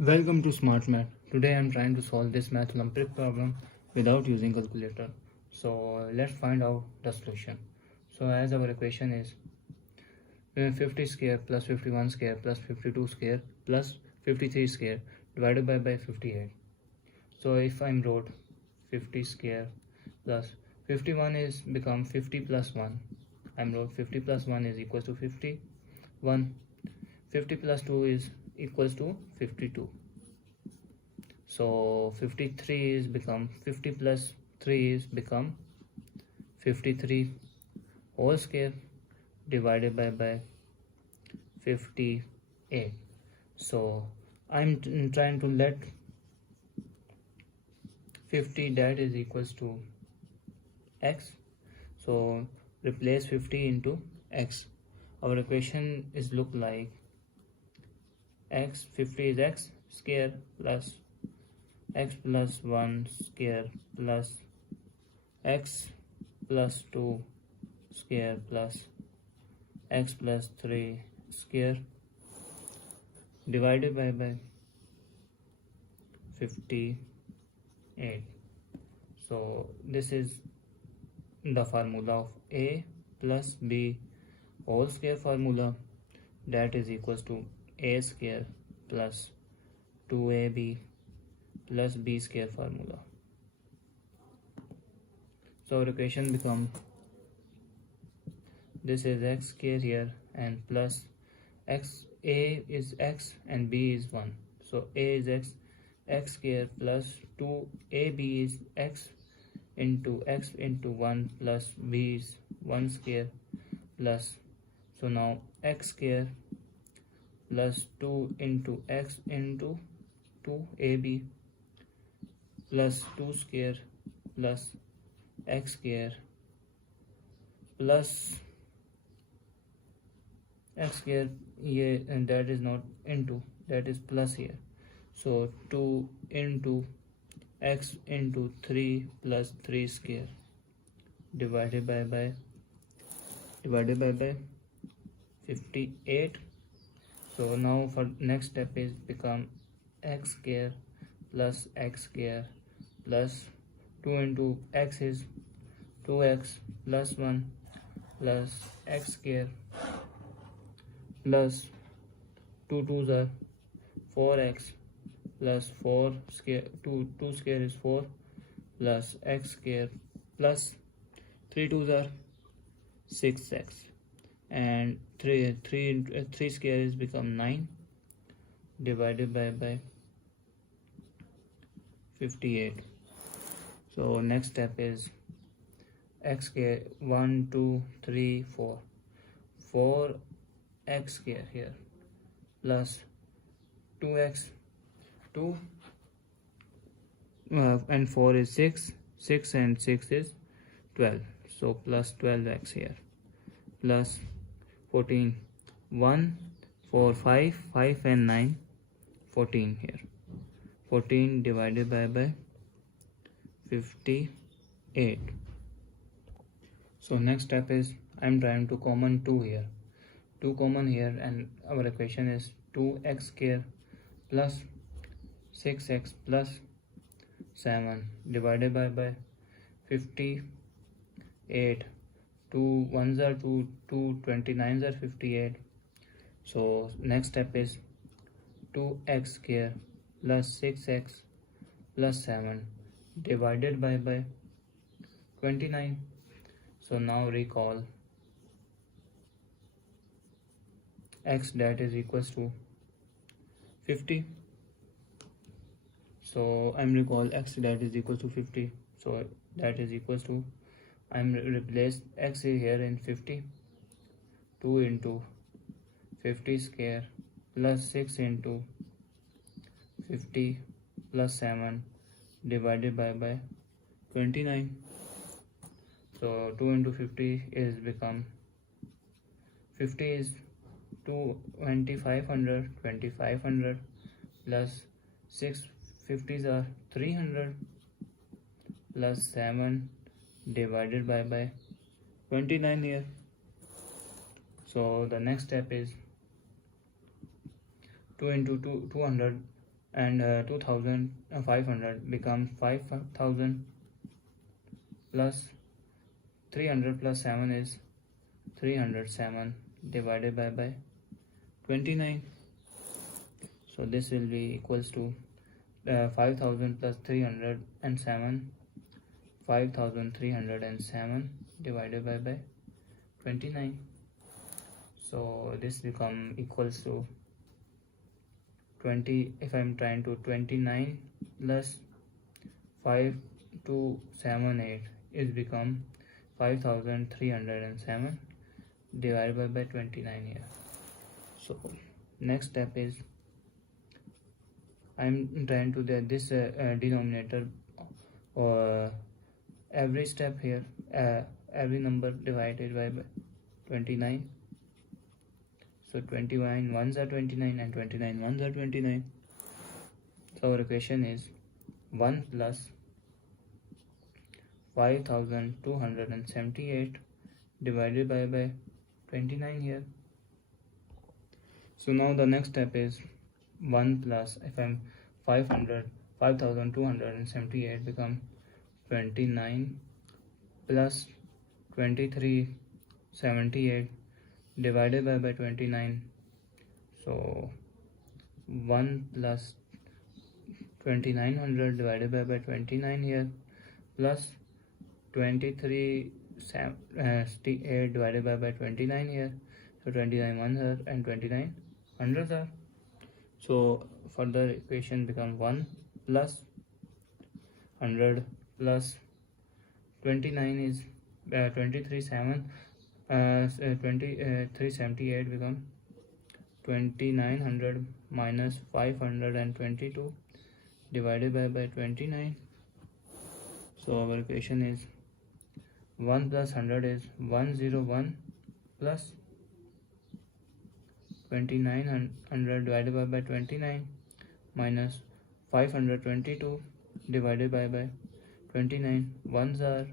Welcome to Smart Math. Today I am trying to solve this math Olympiad problem without using calculator. So let's find out the solution. So as our equation is 50 square plus 51 square plus 52 square plus 53 square divided by 58. So if I wrote 50 square plus 51 is become 50 plus 1. I wrote 50 plus 1 is equal to 51. 50 plus 2 is equals to 52. So 53 is become 50 plus 3 is become 53 whole square divided by 58. So I'm trying to let 50 that is equals to x. So replace 50 into x. Our equation is look like x 50 is x square plus x plus 1 square plus x plus 2 square plus x plus 3 square divided by 58. So this is the formula of a plus b whole square formula, that is equals to a square plus 2ab plus b square formula. So our equation becomes this is x square here and plus x, a is x and b is 1. So a is x square plus 2ab is x into 1 plus b is 1 square plus, so now x square plus 2 into x into 2ab plus 2 square plus x square plus x square here, and that is not into, that is plus here. So 2 into x into 3 plus 3 square divided by 58. So now for next step is become x square plus 2 into x is 2x plus 1 plus x square plus 2 2s are 4x plus 4 square 2 square is 4 plus x square plus 3 2s are 6x and 3 square is become 9 divided by 58. So next step is x square 1 2 3 4 x square here plus 2x 2 and 4 is 6 and 6 is 12, so plus 12x here plus 14 1 4 5 and 9 14 here 14 divided by 58. So next step is I'm trying to common 2 here, 2 common here, and our equation is 2x square plus 6x plus 7 divided by 58. 2 1s are 2 29s are 58. So next step is 2x square plus 6x plus 7 divided by 29. So now recall x that is equals to 50. So I'm recall x that is equals to 50. So that is equals to, I'm replace x here in 50. 2 into 50 square plus 6 into 50 plus 7 divided by 29. So 2 into 50 is become 50 is 2500 plus 6 50s are 300 plus 7 divided by 29 here. So the next step is 2 into 200 and 2500 becomes 5000 plus 300 plus 7 is 307 divided by 29. So this will be equals to 5000 plus 307, 5307 divided by 29. So this become equals to 20. If I'm trying to 29 plus 5278 is become 5307 divided by 29 here. So next step is I'm trying to get this denominator or every step here, every number divided by 29. So 29 ones are 29 and 29 ones are 29. So our equation is 1 plus 5278 divided by 29 here. So now the next step is 1 plus, if I'm 5278 become 29 plus 2378 divided by 29. So 1 plus 2900 divided by 29 here plus 2378 divided by 29 here. So 29 ones are and 29 hundreds are. So further equation become 1 plus 100 plus 29 is 2378 become 2900 minus 522 divided by 29. So our equation is 1 plus 100 is 101 plus 2900 divided by 29 minus 522 divided by 29. Ones are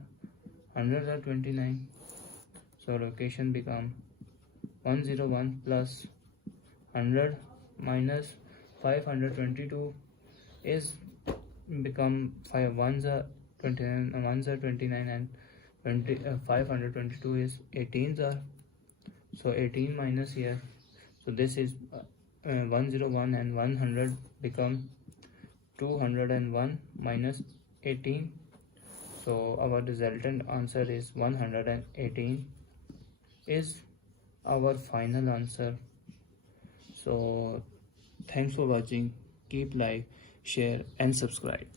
hundreds are 29. So location become 101 plus 100 minus 522 is become 5 ones are 29, ones are 29 and 522 is 18s are. So 18 minus here. So this is 101 and 100 become 201 minus 18. So our resultant answer is 118 is our final answer. So thanks for watching. Keep like, share and subscribe.